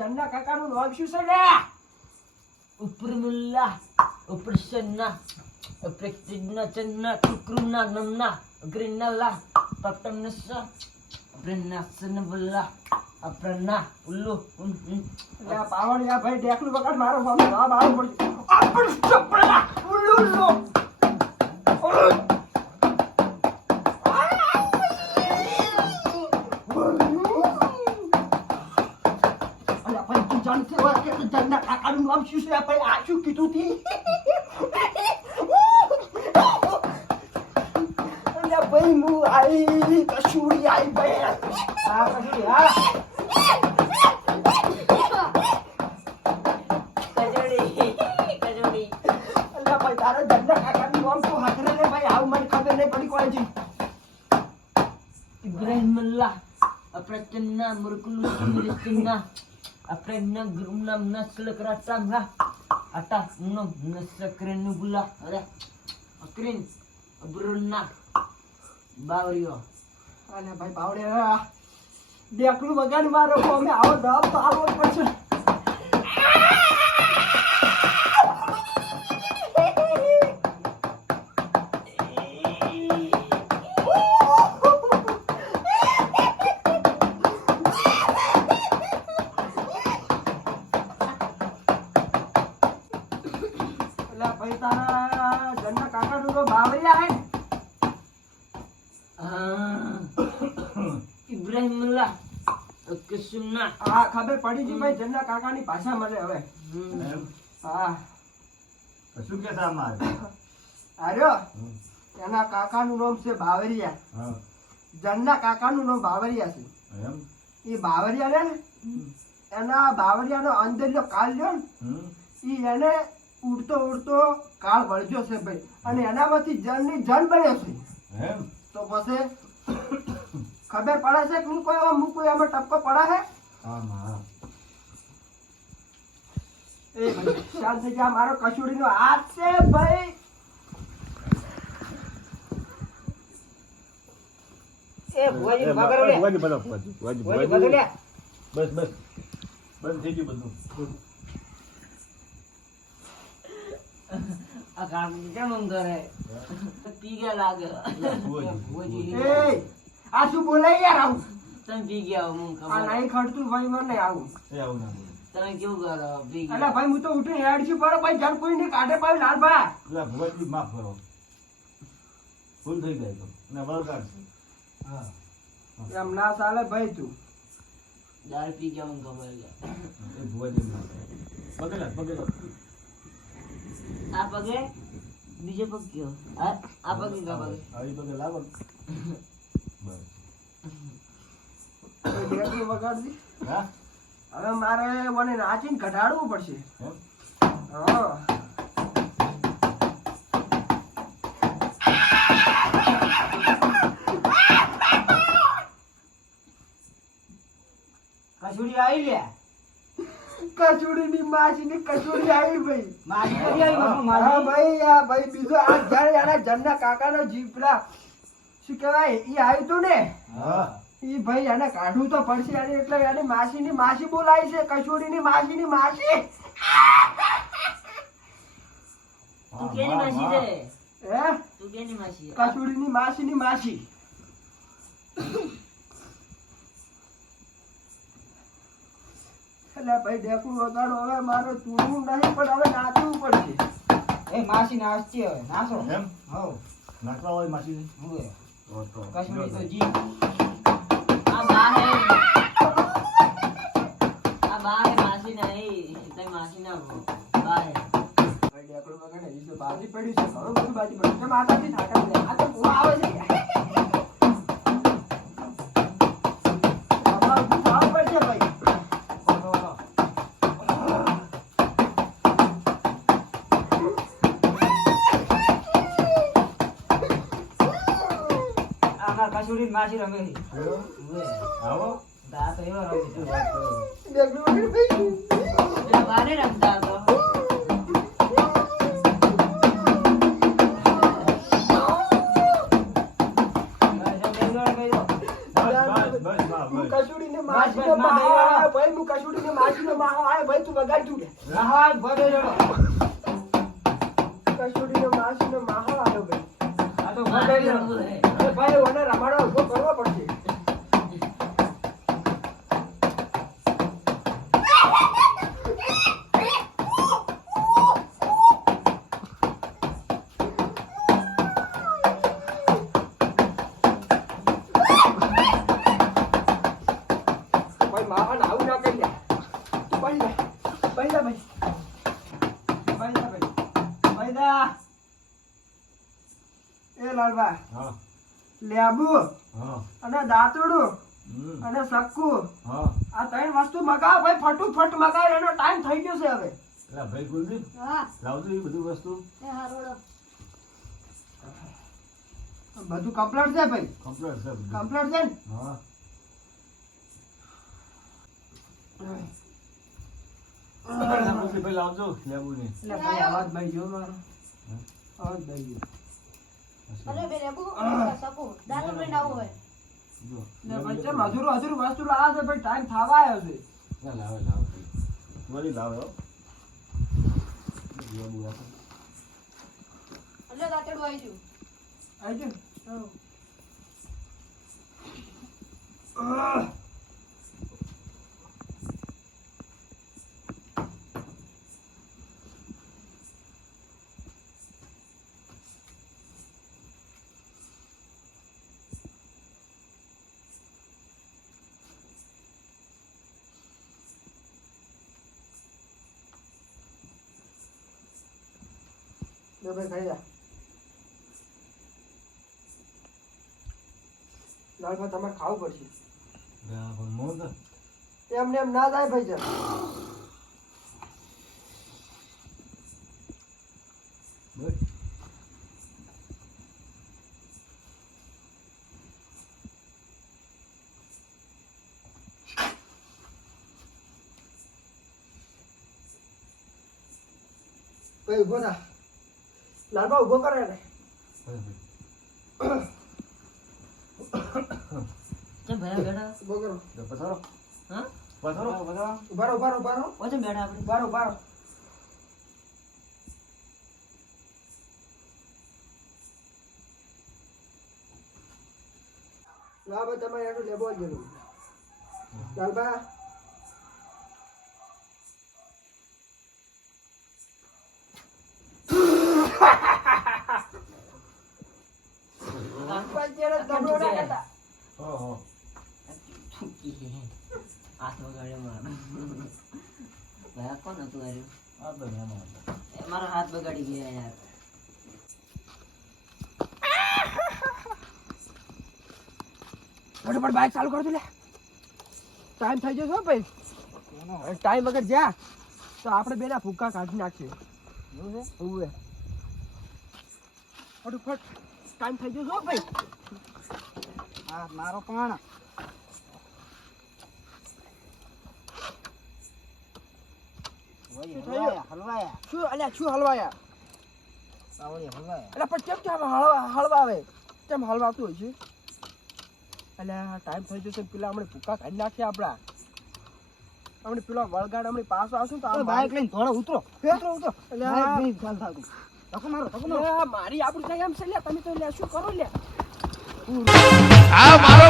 જન્ના કાકાનું નામ શું છે લે? ઉપરમુલ્લા ઉપરસન્ના ઉપરસિદ્ના ચન્ના કુકરુના નમના ગ્રિનલા પટમનસા બ્રન્નાસનવલા અપ્રના ઉલ્લુ લે પાવડિયા ભાઈ ઢેકલું વગાડ મારો ફોન જવાબ આવો પડશે. આપણ ચપડા ઉલ્લુ જન્ના કાકાનું નામ શું છે ભાઈ? આ શું કીધું તી? અલ્યા ભાઈ હું આઈ કશુરી આઈ ભાઈ. હા કશુરી હા. કજોડી અલ્યા ભાઈ તારો જન્ના કાકાનું નામ તું હાથરે ને ભાઈ આવું મને ખબર નહીં પડી કોઈ જી. ઇબ્રાહિમલ્લા અપ્રચન્ના મુરકુલુ મિલિસ્તિના અપ્રના ગ્રુમના નસ્લ કરાતામલા અટા નો નસકરેનુબુલા અરે અક્રિન અબ્રુના બાવરિયો. અલ્યા ભાઈ બાવડિયા ઢેકલું વગાડ મારો ફોન આવો જવાબ તો આવો જ પડશે. ભાઈ તારા જન્ના કાકાનું તો બાવરિયા હે ને? ઇબ્રાહિમલ્લા કસુમના હા ખબર પડી ગઈ ભાઈ જન્ના કાકાની ભાષા મળે હવે. હા શું કે તમારે? આર્યો એના કાકાનું નામ છે બાવરિયા. હા જન્ના કાકાનું નામ બાવરિયા છે. એમ એ બાવરિયા રે ને એના બાવરિયાનો અંદરનો કાળ લ્યો ને ઈ એને ઉડતો ઉડતો કાળ વળગ્યો છે ભાઈ અને એનામાંથી જનની જન બન્યો છે. એમ તો પછી ખબર પડે છે કે હું કોઈ આમાં ટપકો પડે છે? હા હા એ ભાઈ શાંત થઈ જા. મારો કસુડીનો હાથ છે ભાઈ. એ ભુવાજી ભાગરો લે. ભુવાજી બધો ભુવાજી બધું લે. બસ બસ બંધ થઈ ગયું બધું. આ કામ કેમ કરે પી ગયા લાગે ભુવાજી એ આ શું બોલાય યાર આવું? તમે પી ગયા હું આ ખબર નહીં ખડતું ભાઈ મને નહીં આવું. એ આવું ના બોલ. તમે કેવું કરો પી અલા ગયા ભાઈ હું તો ઉઠીને હેડ છું બરો ભાઈ જન કોઈ નહીં કાઢે ભાઈ લાલભા. પેલા ભુવાજી માફ કરો. ભૂલ થઈ જાય તો ને વળગાડ છે. હા એમ ના ચાલે ભાઈ તું. દાળ પી ગયા હું ખબર છે એ ભુવાજી માફ કરો. પગેલા પગેલા આ પગે બીજો પગ કયો આ પગે કા પગે આવી પગે લાવો બસ. ઢેકલું વગાડજી. હા હવે મારે મને નાચીને ઘટાડવું પડશે. એમ હા કસુડી આવી લે કચોડીની માસીની કચોડી આવી ભાઈ. મારી કરી આવી બાપુ હા મારી ભાઈ આ ભાઈ બીજો આ જ્યારે એના જનના કાકાનો જીપડા શું કહેવાય ઈ આવ્યું તું ને હા ઈ ભાઈ એને કાઢવું તો પડશે અને એટલે એને માસીની માસી બોલાવી છે. કચોડીની માસીની માસી. તું કેની માસી છે હે તું કેની માસી કચોડીની માસીની માસી. એટલે ભાઈ ઢેકું વગાડો હવે મારે તુરવું નહીં પણ હવે નાચવું પડશે. એ માસી નાચતી હવે નાચો એમ હો નાખવા હોય માસી હવે તો કશ્મીરી તો જી આ બા હે માસી નહીં તે માસી ના બા હે ભાઈ ઢેકું વગાડે ઈ તો બાજી પડ્યું છે. ઘણું બધું બાજી પડ્યું છે. માતાજી નાટક લે. આ તો ભૂવા આવે છે. અમારું ભૂવા આવે છે ભાઈ. કસુડી માસી રમે છે આવો દા તો એવો રમે છે ઢેકું વગાડે ભાઈ. પેલા બારે રમતા હતો બસ વાહ, હું બસ. કસુડીને માસીનો બસ, માહો બસ, આયો ભાઈ, હું કસુડીને માસીનો માહો આયો ભાઈ, તું વગાડતું લે. રાહત ભરે રડો. કસુડીનો માસીનો માહો આયો ભાઈ. આ તો ભરે રડો છે. એ ભાઈ ઓને રમાડો ઉભો કરવો પડશે. ભાઈ માહન આવું ના કરી લે. તું ભાઈ લે. ભાઈ લે ભાઈ. ભાઈ લે ભાઈ. ભાઈ દા. એ લાલબા હા, લેબુ હા, અને દાંતરડું હમ, અને સક્કુ હા. આ ત્રણ વસ્તુ મગાવો ભાઈ, ફટુફટ મગાવો, એનો ટાઈમ થઈ ગયો છે હવે. એલા ભાઈ કુલદીપ, લાવજો એ બધું વસ્તુ. બધું કમ્પ્લીટ છે ભાઈ, કમ્પ્લીટ છે બધું. કમ્પ્લીટ છે ને? હા. કુલદીપ ભાઈ લાવજો લેબુની. એટલે ભાઈ અવાજ ભાઈ જો મારો, અવાજ ભાઈ જો. જો. ને ભાઈ ચમ હજુરું વસ્તુ લાવે છે ભાઈ, ટાઈમ થવા આવ્યો છે. ના, લાવે, લાવે. વળી લાવે હો. લેબુ આપો. આવી જો. લે ભાઈ ખાઈ જા. લાલભાઈ તમારે ખાવું પડશે. યા, પણ મોં તો. એમને એમ ના જાય ભાઈ જરા. બસ. ભાઈ ઉભો થા. લાલબા ઉભો કરે ને. ચમ ભયા બેઠા? ઉભો કરો. જો પધારો. હા? પધારો, પધારો. ઉભા રહો, ઉભા રહો, ઉભા રહો. ઓછમ બેઠા આપણે? ઉભા રહો, ઉભા રહો. લાલબા તમારે આટલું લેવો જ જરૂર. લાલબા લાલબા જેને દબડો ના કરતા. ઓહો. હાથ વગાડ્યો મારો. ભયા કોણ હતું હાર્યું? આ તો મહેમાન હતા. એ મારો હાથ બગાડી ગયા યાર. ફટાફટ બાઇક ચાલુ કર દો લે. ટાઈમ થઈ ગયો છે હો ભાઈ. ટાઈમ વગર જા તો આપણે બેના ભૂકા કાઢી નાખીએ. ઉવે. ફટાફટ ટાઈમ થઈ ગયો છે હો ભાઈ. હા મારો પણ શું અલ્યા શું હલવાયા? અલ્યા પણ કેમ હળવાવે? કેમ હલવાતું હોય છે? અલ્યા ટાઈમ થઈ જશે, પેલા હમણાં ભૂકા કાઢી નાખ્યા આપડા. હમણાં પેલા વળગાડ હમણાં પાછો આવશું તો બાઈક લઈને થોડો ઉતરો. ઉતરો. અલ્યા મારી આબરૂ થાય એમ છે લ્યા, તમે તો લ્યા શું કરો લ્યા? આ મારો